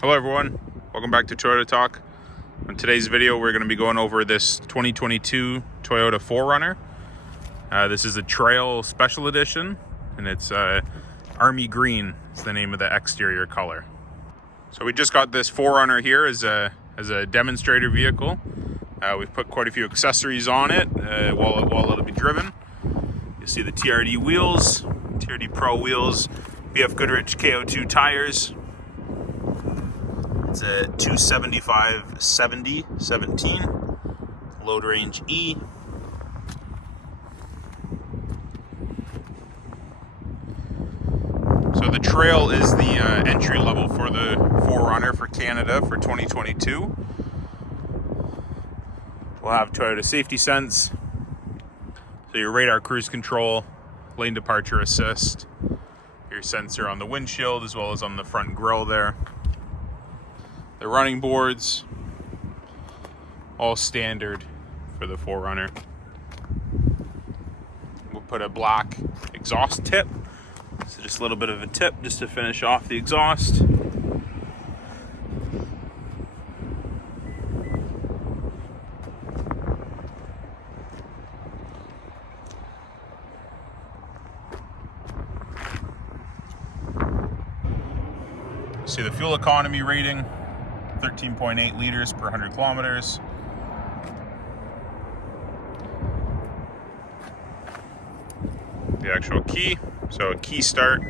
Hello everyone, welcome back to Toyota Talk. In today's video we're going to be going over this 2022 Toyota 4Runner. This is a Trail Special Edition and it's Army Green is the name of the exterior color. So we just got this 4Runner here as a demonstrator vehicle. We've put quite a few accessories on it while it'll be driven. You'll see the TRD wheels, TRD Pro wheels, BF Goodrich KO2 tires. It's a 275/70/17 load range E. So the Trail is the entry level for the 4Runner for Canada for 2022. We'll have Toyota Safety Sense, so your radar cruise control, lane departure assist, your sensor on the windshield as well as on the front grille there. The running boards, all standard for the 4Runner. We'll put a black exhaust tip. So just a little bit of a tip just to finish off the exhaust. See the fuel economy rating. 13.8 liters per 100 kilometers. The actual key, so a key start.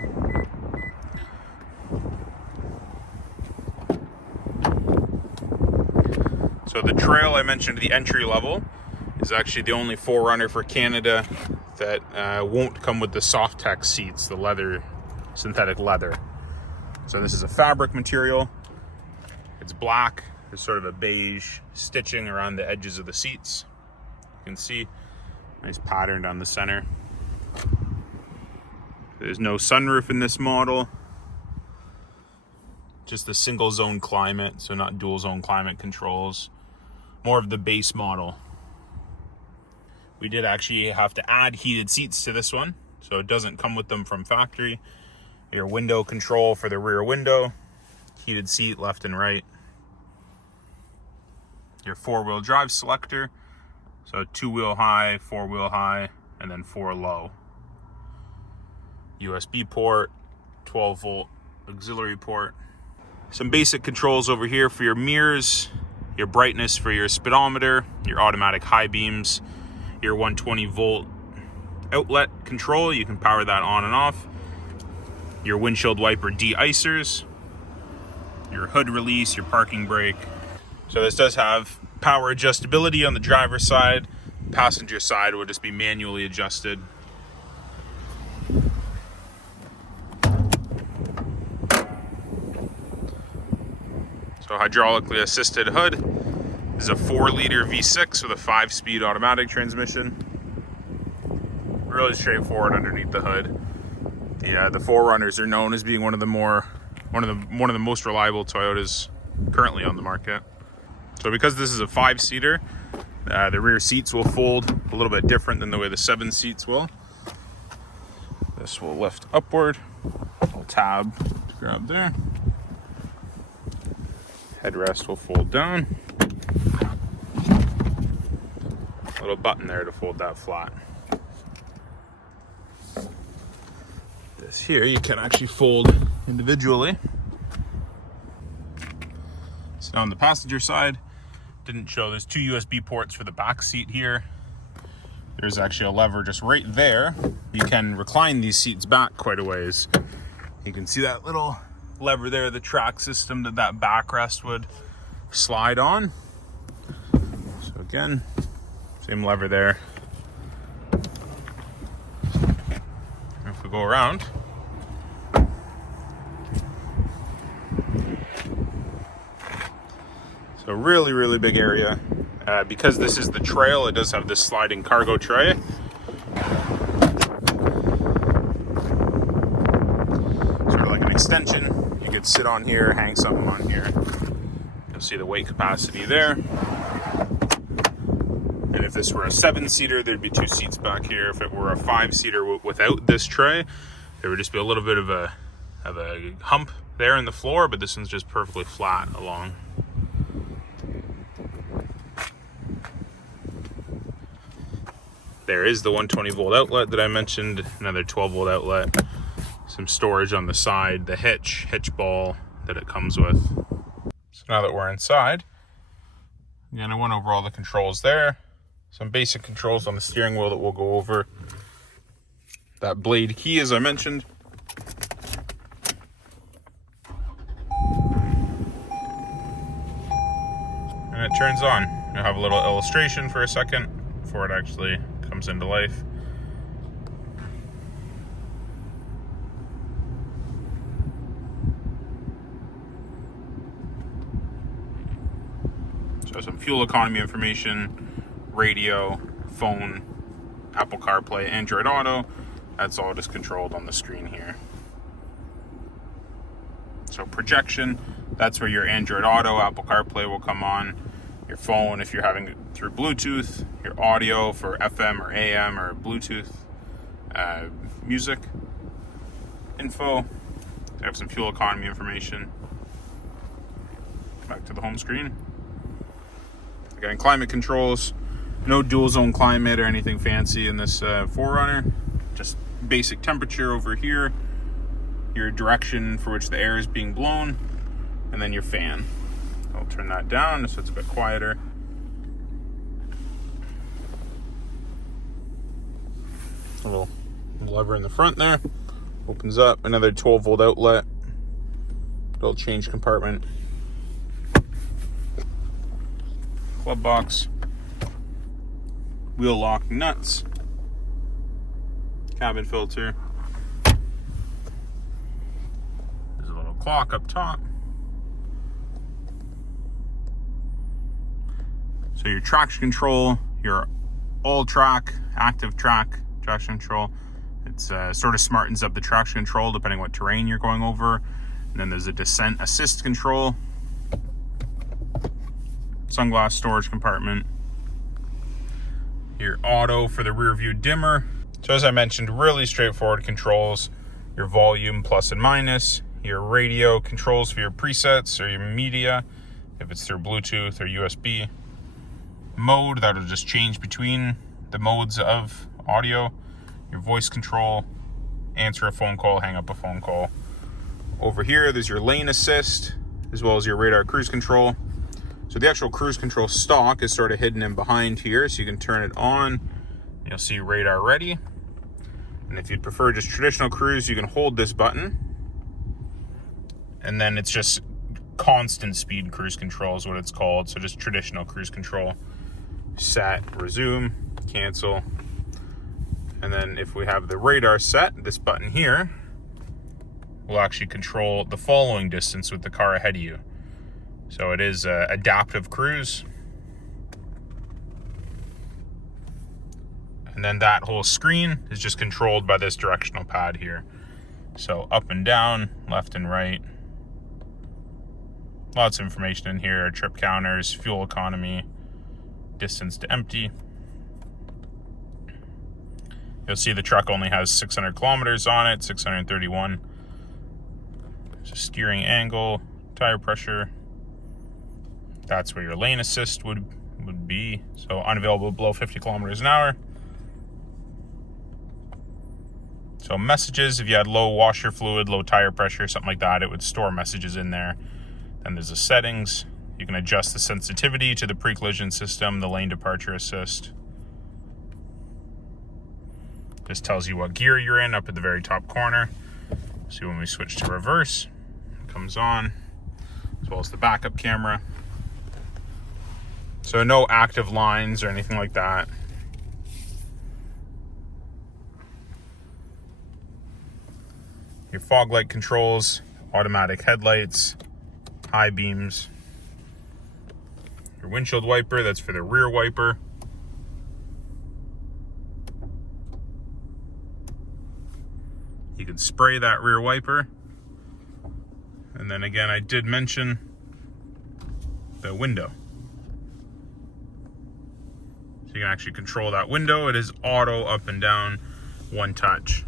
So the Trail, I mentioned the entry level, is actually the only 4Runner for Canada that won't come with the Softex seats, the leather, synthetic leather. So this is a fabric material. It's black. There's sort of a beige stitching around the edges of the seats. You can see nice pattern down the center. There's no sunroof in this model. Just a single zone climate, so not dual zone climate controls. More of the base model. We did actually have to add heated seats to this one, so it doesn't come with them from factory. Your window control for the rear window. Heated seat left and right. Your 4-wheel drive selector, so 2-wheel high, 4-wheel high, and then 4 low. USB port, 12-volt auxiliary port. Some basic controls over here for your mirrors, your brightness for your speedometer, your automatic high beams, your 120-volt outlet control. You can power that on and off. Your windshield wiper de-icers, your hood release, your parking brake. So this does have power adjustability on the driver's side. Passenger side will just be manually adjusted. So hydraulically assisted hood. This is a 4-liter V6 with a 5-speed automatic transmission. Really straightforward underneath the hood. The 4Runners are known as being one of the most reliable Toyotas currently on the market. So because this is a 5-seater, the rear seats will fold a little bit different than the way the 7 seats will. This will lift upward. Little tab to grab there. Headrest will fold down. Little button there to fold that flat. This here you can actually fold individually. So on the passenger side, didn't show, there's 2 USB ports for the back seat here. There's actually a lever just right there. You can recline these seats back quite a ways. You can see that little lever there, the track system that backrest would slide on. So again, same lever there. If we go around, so really big area. Because this is the Trail, it does have this sliding cargo tray. Sort of like an extension. You could sit on here, hang something on here. You'll see the weight capacity there. And if this were a 7-seater, there'd be 2 seats back here. If it were a 5-seater without this tray, there would just be a little bit of a hump there in the floor, but this one's just perfectly flat along. There is the 120 volt outlet that I mentioned, another 12 volt outlet, some storage on the side, the hitch ball that it comes with. So now that we're inside, again, I went over all the controls there. Some basic controls on the steering wheel that we'll go over. That blade key, as I mentioned. And it turns on. I'll have a little illustration for a second before it actually comes into life. So some fuel economy information, radio, phone, Apple CarPlay, Android Auto. That's all just controlled on the screen here. So projection, that's where your Android Auto, Apple CarPlay will come on. Your phone, if you're having it through Bluetooth, your audio for FM or AM or Bluetooth, music, info. I have some fuel economy information. Back to the home screen. Again, climate controls. No dual zone climate or anything fancy in this 4Runner. Just basic temperature over here, your direction for which the air is being blown, and then your fan. I'll turn that down so it's a bit quieter. A little lever in the front there. Opens up, another 12 volt outlet. Little change compartment. Club box. Wheel lock nuts. Cabin filter. There's a little clock up top. So your traction control, your all track, active traction control. It's sort of smartens up the traction control depending what terrain you're going over. And then there's a descent assist control. Sunglass storage compartment. Your auto for the rear view dimmer. So as I mentioned, really straightforward controls. Your volume plus and minus. Your radio controls for your presets or your media, if it's through Bluetooth or USB. Mode, that'll just change between the modes of audio. Your voice control, answer a phone call, hang up a phone call. Over here, there's your lane assist, as well as your radar cruise control. So the actual cruise control stock is sort of hidden in behind here, so you can turn it on. You'll see radar ready. And if you'd prefer just traditional cruise, you can hold this button. And then it's just constant speed cruise control is what it's called. So just traditional cruise control. Set, resume, cancel. And then if we have the radar set, this button here will actually control the following distance with the car ahead of you. So it is adaptive cruise. And then that whole screen is just controlled by this directional pad here. So up and down, left and right. Lots of information in here, trip counters, fuel economy, distance to empty. You'll see the truck only has 600 kilometers on it, 631. So steering angle, tire pressure. That's where your lane assist would be. So unavailable below 50 kilometers an hour. So messages, if you had low washer fluid, low tire pressure, something like that, it would store messages in there. Then there's the settings. You can adjust the sensitivity to the pre-collision system, the lane departure assist. Just tells you what gear you're in up at the very top corner. See when we switch to reverse, it comes on, as well as the backup camera. So no active lines or anything like that. Your fog light controls, automatic headlights, high beams. Your windshield wiper, that's for the rear wiper. You can spray that rear wiper. And then again, I did mention the window. So you can actually control that window. It is auto up and down, one touch.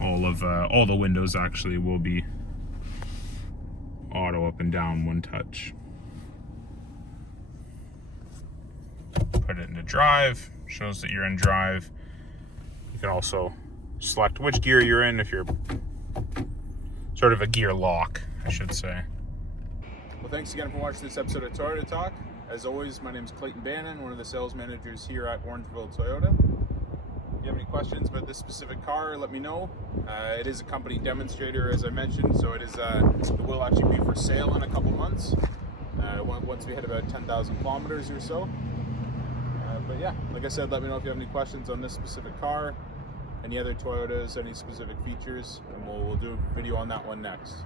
All the windows actually will be auto up and down one touch. Put it into drive, shows that you're in drive. You can also select which gear you're in if you're sort of a gear lock, I should say. Well, thanks again for watching this episode of Toyota Talk. As always, my name is Clayton Bannon, one of the sales managers here at Orangeville Toyota. If you have any questions about this specific car, let me know. It is a company demonstrator, as I mentioned, so it will actually be for sale in a couple months, once we hit about 10,000 kilometers or so. But yeah, like I said, let me know if you have any questions on this specific car, any other Toyotas, any specific features, and we'll do a video on that one next.